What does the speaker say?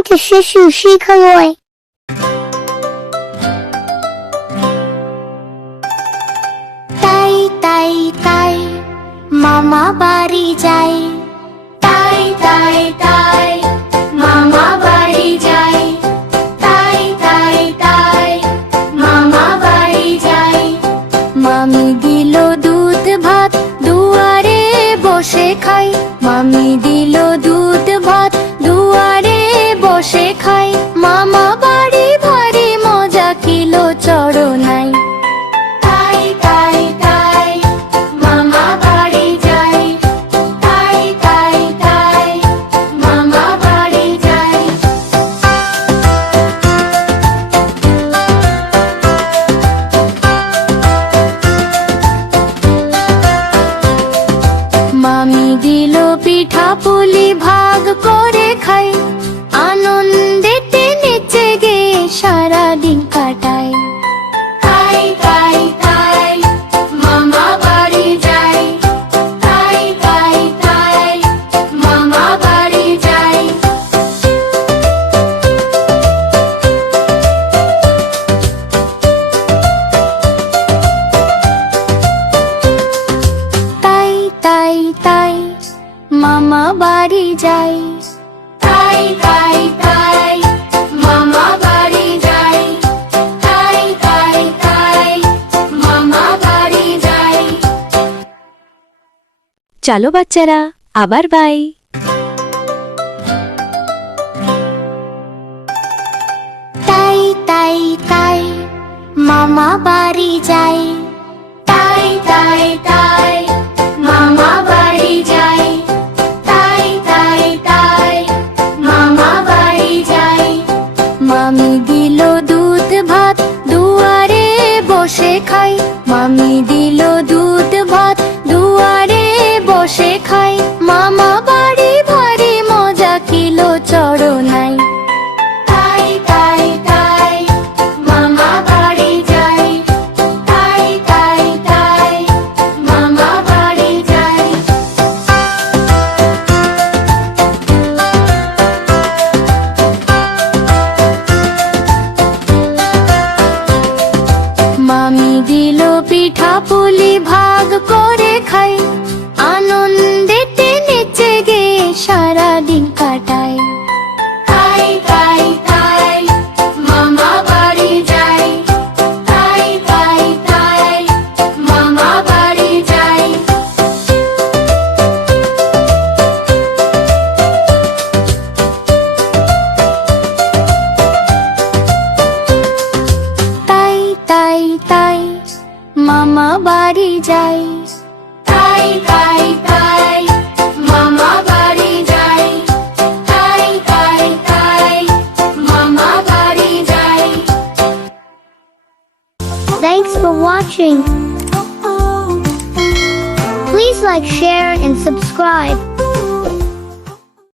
listening to Shishu Shikaloi. Tai tai tai, mama bari jai. Tai tai tai, mama bari jai. Tai tai tai, mama bari jai. Mami dilo দুধ ভাত দুয়ারে বসে খাই। মামি দিলো দুধ ভাত দুয়ারে বসে খাই। মামা বাড়ি ভারী মজা কিলো চড়ো নাই। তাই তাই তাই, মামা বাড়ি যাই। তাই তাই তাই, মামা বাড়ি যাই। মামি দিল পিঠা পুলি ভাগ করে খাই। আনন্দেতে নেচে গে সারা দিন কাটাই। তাই তাই তাই, মামা বাড়ি যাই। তাই তাই তাই, মামা বাড়ি যাই। তাই তাই তাই, মামা বাড়ি যাই। তাই তাই তাই, মামা বাড়ি যাই। তাই তাই তাই, মামা বাড়ি যাই। চলো বাচ্চারা, আবার বাই। তাই তাই তাই, মামা বাড়ি যাই। তাই তাই তাই, মামা বাড়ি যাই। তাই তাই তাই, মামা বাড়ি যাই। মামি দিল দুধ ভাত দুয়ারে বসে খাই। মামি দিল দুধ ভাত দুয়ারে বসে খাই। মামা বাড়ি ভারী মজা কিলো চড়ো নাই। তাই তাই তাই, মামা বাড়ি যাই। তাই তাই তাই, মামা বাড়ি যাই। মামি দিল পিঠা পুলি ভাগ করে খাই। আনন্দেতে নেচে গে সারা দিন কাটাই। তাই তাই তাই, মামা বাড়ি যাই। তাই তাই তাই, মামা বাড়ি যাই। তাই তাই তাই, মামা বাড়ি যাই। তাই তাই তাই, মামা বাড়ি যাই। তাই তাই তাই, মামা বাড়ি যাই। Thanks for watching. Please like, share and subscribe.